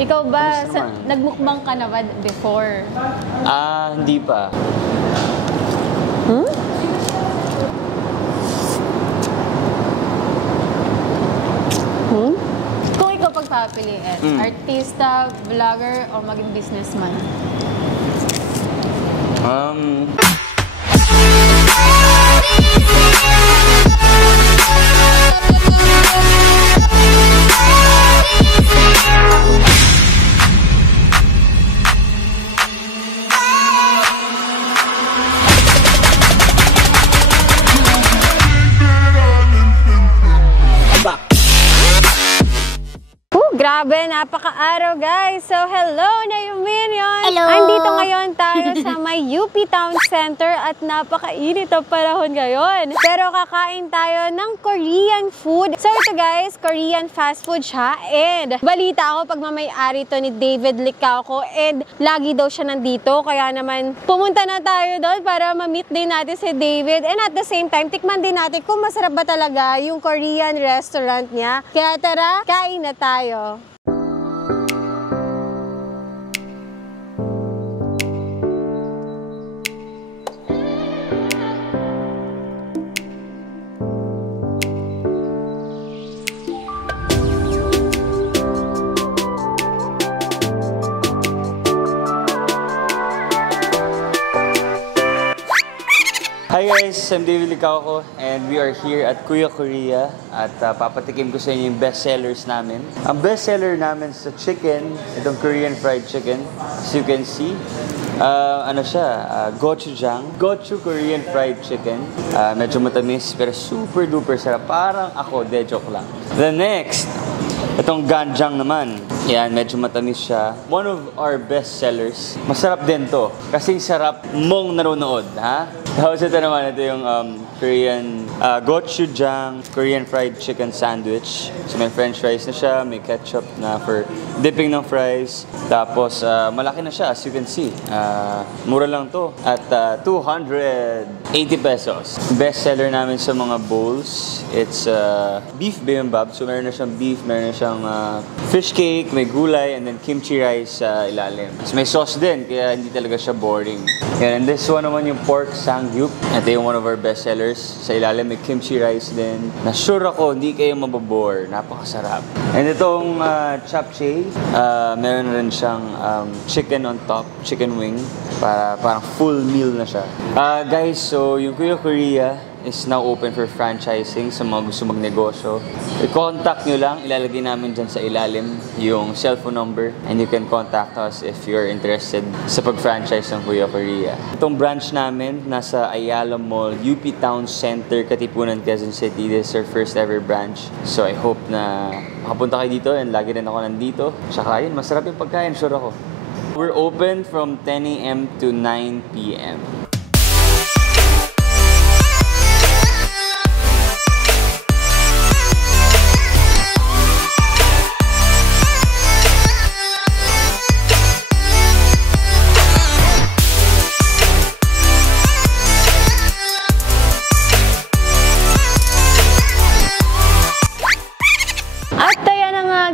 Ikaw ba, Kamusta naman? nagmukbang ka na ba before? Hindi pa. Kung ikaw pagpapiliin, artista, vlogger, o maging businessman? Grabe, napaka-araw guys! So, hello na yung Minions! Hello! Andito ngayon tayo sa may UP Town Center at napaka-init ang panahon ngayon. Pero kakain tayo ng Korean food. So ito guys, Korean fast food siya. And balita ako pag mamay-ari to ni David Licauco and lagi daw siya nandito. Kaya naman pumunta na tayo doon para ma-meet din natin si David. And at the same time, tikman din natin kung masarap ba talaga yung Korean restaurant niya. Kaya tara, kain na tayo. Hi guys, I'm David Licauco and we are here at Kuya Korea at papatikim ko sa inyo yung best sellers namin. Ang best seller namin sa chicken, itong Korean fried chicken, as you can see. Ano siya, gochujang, gochu Korean fried chicken. Medyo matamis pero super duper sarap. Parang ako, de joke lang. The next, itong ganjang naman. Yan, medyo matamis siya. One of our best sellers. Masarap din to. Kasi sarap mong nanonood, ha? Tapos ito naman, ito yung Korean gochujang Korean fried chicken sandwich. So may french fries na siya, may ketchup na for dipping ng fries. Tapos malaki na siya, as you can see. Mura lang to at 280 pesos. Best seller namin sa mga bowls, it's beef bibimbap. So meron na siyang beef, meron na siyang fish cake, may gulay, and then kimchi rice sa ilalim. So may sauce din, kaya hindi talaga siya boring. And this one naman yung pork sangyup. Ito yung one of our best sellers. Sa ilalim may kimchi rice din. Na sure ako, hindi kayo mababore. Napakasarap. And itong japchae, meron rin siyang chicken on top, chicken wing. Parang full meal na siya. Guys, so yung Kuya Korea is now open for franchising sa mga gusto magnegosyo. I-contact nyo lang, ilalagay namin dyan sa ilalim yung cellphone number and you can contact us if you're interested sa pag-franchise ng Kuya Korea. Itong branch namin, nasa Ayala Mall, UP Town Center, Katipunan, Quezon City. This is our first ever branch. So I hope na makapunta kayo dito and lagi rin ako nandito. Tsaka yun, masarap yung pagkain, sure ako. We're open from 10 a.m. to 9 p.m.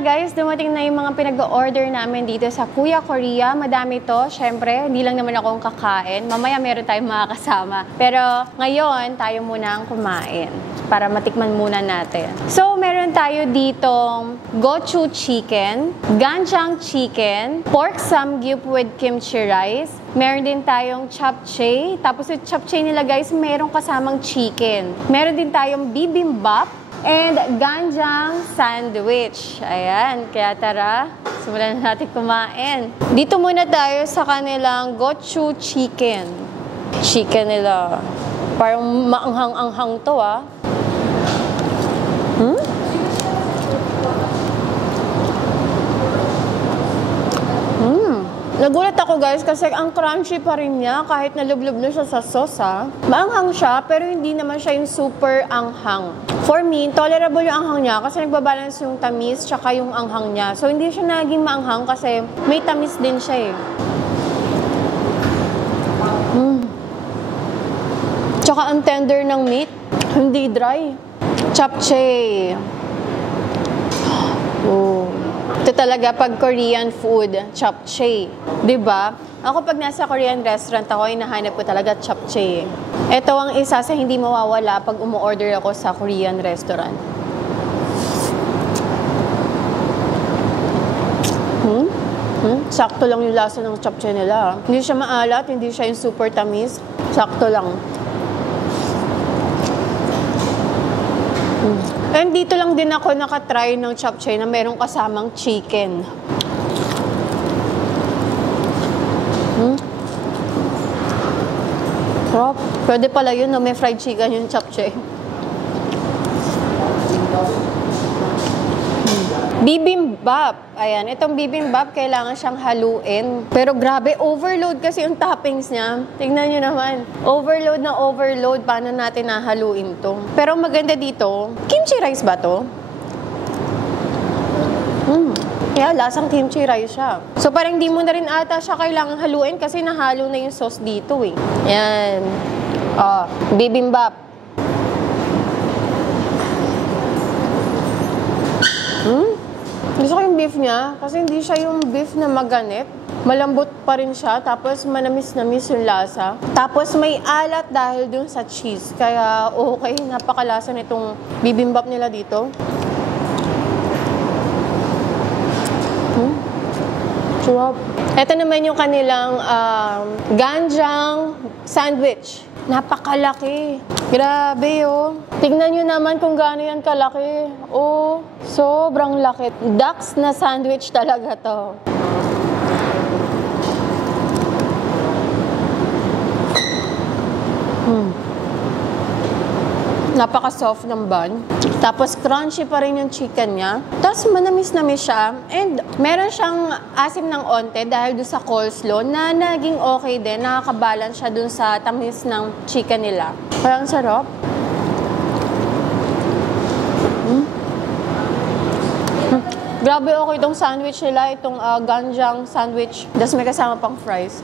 Guys, dumating na yung mga pinag-order namin dito sa Kuya Korea. Madami to. Siyempre, hindi lang naman akong kakain. Mamaya meron tayong mga kasama. Pero ngayon, tayo muna ang kumain para matikman muna natin. So, meron tayo ditong gochu chicken, ganjang chicken, pork samgyup with kimchi rice. Meron din tayong japchae. Tapos yung japchae nila guys, meron kasamang chicken. Meron din tayong bibimbap and ganjang sandwich. Ayan, kaya tara, simulan na natin kumain. Dito muna tayo sa kanilang gochu chicken. Chicken nila. Parang maanghang-anghang to ah. Nagulat ako guys kasi ang crunchy pa rin niya kahit nalublob na siya sa sauce ha. Maanghang siya pero hindi naman siya yung super anghang. For me, tolerable yung anghang niya kasi nagbabalance yung tamis tsaka yung anghang niya. So hindi siya naging maanghang kasi may tamis din siya eh. Tsaka ang tender ng meat, hindi dry. Japchae. Oh. Ito talaga pag Korean food, japchae. 'Di ba? Ako pag nasa Korean restaurant ako, hinahanap ko talaga japchae. Ito ang isa sa hindi mawawala pag umu-order ako sa Korean restaurant. Sakto lang yung lasa ng japchae nila. Hindi siya maalat, hindi siya yung super tamis. Sakto lang. And dito lang din ako nakatry ng japchae na merong kasamang chicken. Sarap. Pwede pala yun na may fried chicken yung japchae. Bibimbap. Ayan, itong bibimbap, kailangan siyang haluin. Pero grabe, overload kasi yung toppings niya. Tingnan nyo naman. Overload na overload. Paano natin nahaluin to? Pero maganda dito, kimchi rice ba to? Kaya lasang kimchi rice siya. So parang di mo na rin ata siya kailangan haluin kasi nahalo na yung sauce dito eh. Yan. Bibimbap. Gusto ko yung beef niya kasi hindi siya yung beef na maganip. Malambot pa rin siya, tapos manamis-namis yung lasa. Tapos may alat dahil dun sa cheese. Kaya okay, napakalasa nitong bibimbap nila dito. Sarap. Ito naman yung kanilang ganjang sandwich. Napakalaki. Grabe, oh. Tignan nyo naman kung gaano yan kalaki. Oh, sobrang laki. Ducks na sandwich talaga to. Napaka-soft ng bun. Tapos crunchy pa rin yung chicken niya. Tapos manamis-namis siya. And meron siyang asim ng onte dahil doon sa coleslaw na naging okay din. Nakakabalance siya doon sa tamis ng chicken nila. Kaya ang sarap. Grabe okay itong sandwich nila. Itong ganjang sandwich. Tapos may kasama pang fries.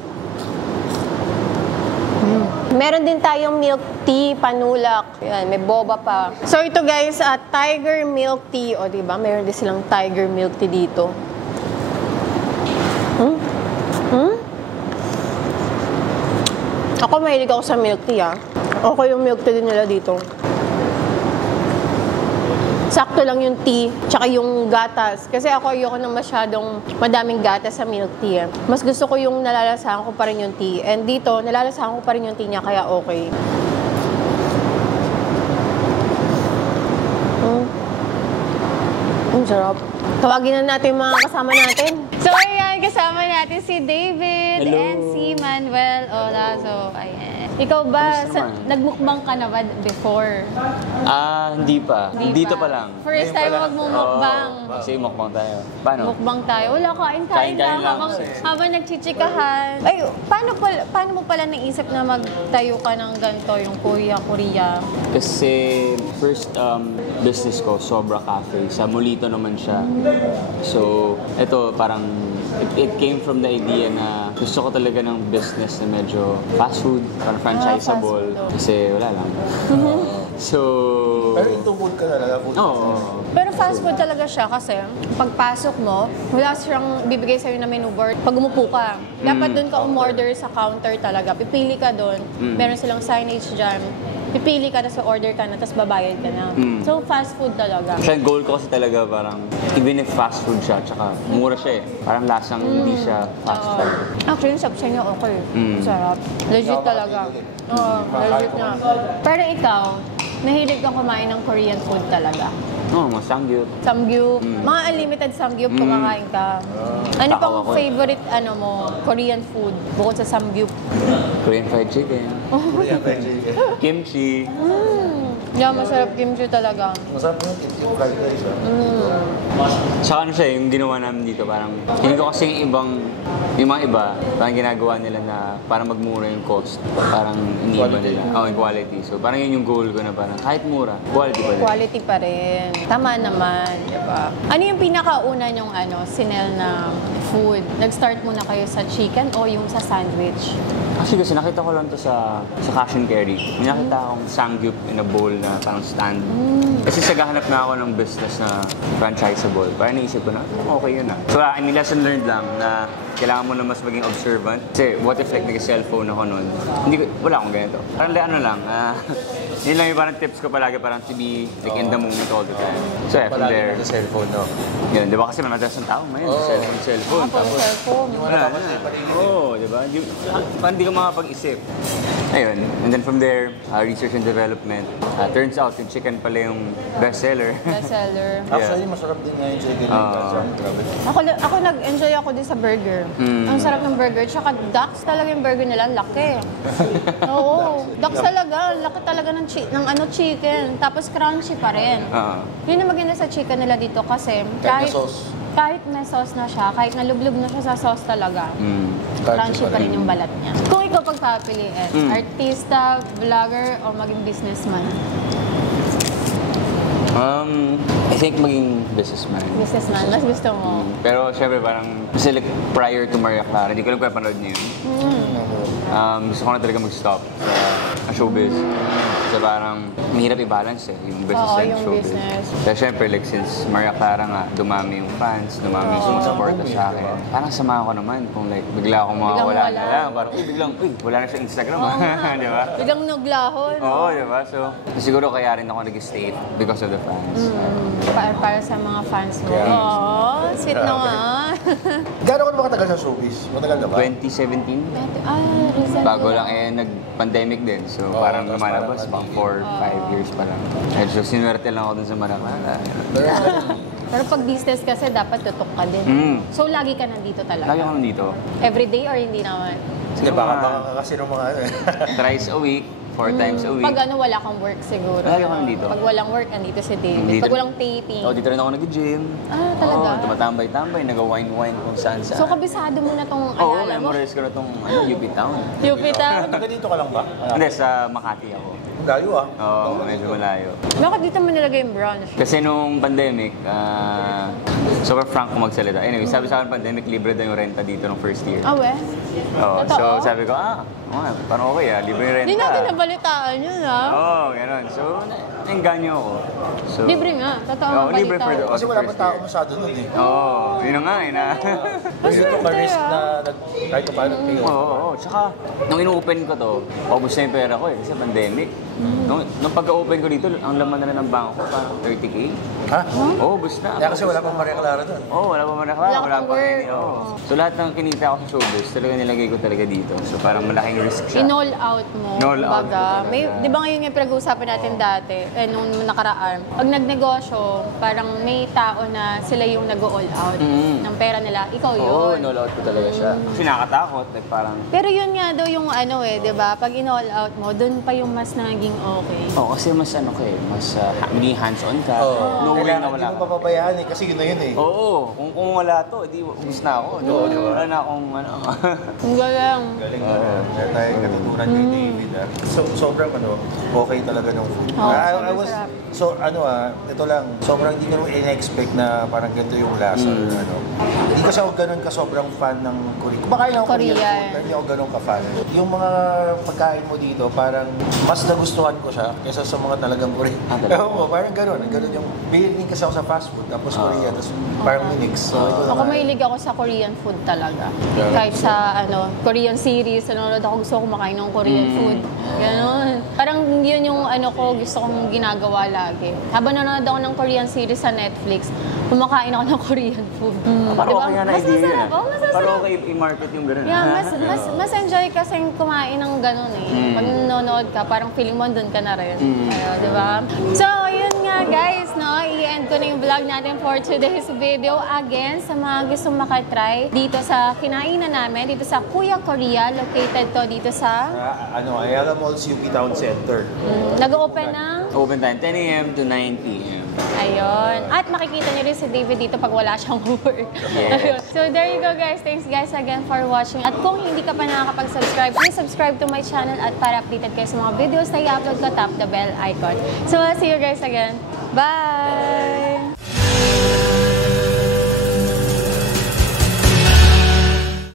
Meron din tayong milk tea, panulak. Yan, may boba pa. So ito guys, tiger milk tea. O diba, meron din silang tiger milk tea dito. Ako mahilig ako sa milk tea Okay yung milk tea din nila dito. Sakto lang yung tea, tsaka yung gatas. Kasi ako ayoko ng masyadong madaming gatas sa milk tea. Mas gusto ko yung nalalasahan ko pa rin yung tea. And dito, nalalasahan ko pa rin yung tea niya, kaya okay. Sarap. Tawagin na natin yung mga kasama natin. So, ayan, kasama natin si David and si Manuel Olazo. Ayan. Ikaw ba, nagmukbang ka na ba before? Hindi pa. Dito pa lang. First time magmumukbang. Kasi mukbang tayo. Paano? Mukbang tayo. Wala, kain-kain lang habang nagchichikahan. Ay, paano mo pala naisip na magtayo ka ng ganito, yung Korea? Kasi first business ko, Sobra Cafe. Sa Molito naman siya. So, ito parang it came from the idea na gusto ko talaga ng business na medyo fast food, parang franchisable. Kasi wala lang. So... Pero into food ka talaga? Oo. Pero fast food talaga siya kasi pagpasok mo, wala siyang bibigay sa'yo na menu board. Pag umupo ka, dapat doon ka umorder sa counter talaga. Pipili ka doon. Meron silang signage dyan. Pipili ka na sa order ka na, tapos babayad ka na. So, fast food talaga. Kasi goal ko kasi talaga parang, even if fast food siya, tsaka mura siya eh. Parang lasang hindi siya fast food. Actually, yung sapsya niya okay. Sarap. Legit talaga. Oo, legit na. Pero ikaw, nahilig kang kumain ng Korean food talaga? Oo, mga samgyup. Samgyup. Mga unlimited samgyup kumakain ka. Ano pang favorite mo, Korean food bukod sa samgyup? Korean fried chicken. Korean fried chicken. Kimchi. Yeah, masarap kimchi talaga. Masarap yung kimchi, fried rice. Tsaka ano siya, yung ginawa namin dito, parang hindi ko kasi yung mga iba, parang ginagawa nila na parang magmura yung cost. Parang iniiba nila. Yung quality. So parang yun yung goal ko na parang kahit mura, quality pa rin. Quality pa rin. Tama naman, di ba? Ano yung pinakauna nyong sinel na food? Nag-start muna kayo sa chicken o yung sa sandwich? Actually, kasi nakita ko lang to sa cash and carry. May nakita akong samgyup in a bowl na parang stand. Kasi naghahanap na ako ng business na franchisable. Parang naisip ko na, okay yun ah. So, I mean, lesson learned lang na kailangan mo na mas maging observant. Kasi what if like nag-cellphone ako nun? Wala akong ganito. Parang ano lang, yun lang yung parang tips ko palagi, parang to be like in the moment all the time. So yeah, from there. Palagi sa cellphone, no? Yun, di ba kasi madalas ng tao ngayon, cellphone. Puro cellphone. Wala na. Oo, di ba? Parang di ka makapag-isip. Ayun, and then from there, research and development. Turns out, yung chicken pala yung bestseller. Bestseller. Actually, masarap din nga yung chicken. Ako nag-enjoy ako din sa burger. Ang sarap ng burger. Tsaka ducks talaga yung burger nila. Laki. Oo. Ducks talaga. Laki talaga ng chicken. Tapos crunchy pa rin. Yun ang maganda sa chicken nila dito kasi kahit may sauce na siya, kahit nalublog na siya sa sauce talaga, crunchy pa rin yung balat niya. Kung ikaw pagpapiliin, artista, vlogger, o maging businessman? I think maging businessman. Businessman, mas gusto mo? Pero syempre parang, kasi like, prior to Maria Clara, hindi ko lang papanood niyo yun. Gusto ko na talaga mag-stop sa showbiz. Kasi parang mahirap i-balance yung business and yung showbiz. business. Kaya syempre, like, since Maria Clara nga, dumami yung fans, dumami yung sumusuporta sa akin. Parang sama ko naman kung like, bigla akong mawawala na lang. Parang, wala na sa Instagram. Di ba? Biglang naglahon. Oo, di ba? So, siguro kaya rin ako nag-stay because of the fans. Para sa mga fans mo. Oo, sweet naman. Gano'n ka na makatagal sa showbiz? Matagal na ba? 2017? Recent Bago lang nag-pandemic din. So, parang lumalabas, mga 4-5 years pa lang. So, sinuwerte lang ako dun sa Maracana. Pero pag business kasi, dapat tutok ka din. So, lagi ka nandito talaga? Lagi ako nandito. Everyday or hindi naman? Hindi, baka kasi ng mga Thrice a week, 4 times a week. Pag wala kang work siguro. Lagi ako nandito. Pag walang work, nandito si David. Pag walang taping. Dito rin ako nag-gym. Talaga? Tumatambay-tambay, nag-wine-wine kung saan-saan. So, kabisado mo na tong Oo, Ayala mo? memorize ko na tong UP Town. UP Town? Taga dito ka lang ba? Hindi, sa Makati ako. Layo ah. Oo, medyo malayo. Bakit dito mo nilagay yung branch? Kasi nung pandemic, super frank kung magsalita. Anyway, sabi sa akin pandemic, libre daw yung renta dito nung first year. We? Oo, Totoo? so sabi ko, parang okay libre yung renta. Hindi natin nabalitaan yun, Oo, ganun. So, nainganyo ako. So, Libre nga. Totoo ang balita. libre for the Kasi wala pa tao masyado nun eh. Oo, yun na nga na. Kasi ito ka risk na kahit pa paano nag-pay off. Oo, tsaka nung in-open ko to, paubos na yung pera ko kasi pandemic. Nung pagka-open ko dito, ang laman na ng bangko, parang 30K. Ha? Oo, ubos na. Kaya kasi wala pang Maria Clara doon. Oo, wala pa man Wala kang work. So lahat ng kinita ko sa showbiz, talaga nilagay ko talaga dito. So parang malaking risk siya. In-all out mo. In-all out Baga. ko May, di ba ngayon yung pinag-uusapan natin dati, nung nakaraan, pag nagnegosyo, parang may tao na sila yung nag-all out ng pera nila. Ikaw yun. Oo, in-all out ko talaga siya. Kasi nakakatakot, like parang... Pero yun nga daw yung di ba? Pag in-all out mo, dun pa yung mas naging okay. Oo, kasi mas mas maging hands-on ka. Knowing na wala Hindi mo papabayaan eh, kasi yun na yun eh. Oo, kung wala to, di ubus na ako. Wala na akong Ang galang. Galing na. Kaya tayo katuturan kay David ah. So, sobrang okay talaga ng food. I was, ito lang, sobrang hindi ko naman in-expect na parang ganito yung lasa. Hindi kasi ako ganun ka sobrang fan ng Korea. Kumakain ako Korean food, pero hindi ako ganun ka-fan. Yung mga pagkain mo dito, parang mas nagustuhan ko siya kaysa sa mga talagang Korean. Oo, parang ganun. Ganun yung, bilhin kasi ako sa fast food, tapos Korea, tapos parang minix. So, ako mahilig ako sa Korean food talaga. Kahit sa Korean series, nanonood ako, gusto ko kumakain ng Korean food. Ganon. Parang yun yung gusto kong ginagawa lagi. Habang nanonood ako ng Korean series sa Netflix, kumakain ako ng Korean food. Parang okay nga na idea yun. Masarap. Parang okay i-market yung gano'n. Yeah, mas enjoy kasi kumain ng gano'n eh. Pag nanonood ka, parang feeling mo doon ka na rin. Di ba? So, yun nga guys, i-end ko na yung vlog natin for today's video. Again, sa mga gustong makatry dito sa kinainan namin, dito sa Kuya Korea, located to dito sa... Ayala Malls, UP Town Center. Nag-open ng... Open time, 10 a.m. to 9 p.m. Ayun. At makikita niyo rin si David dito pag wala siyang work. Yes. So there you go guys. Thanks guys again for watching. At kung hindi ka pa nakakapag-subscribe, please subscribe to my channel at para updated kayo sa mga videos na i-upload ko, tap the bell icon. So see you guys again. Bye!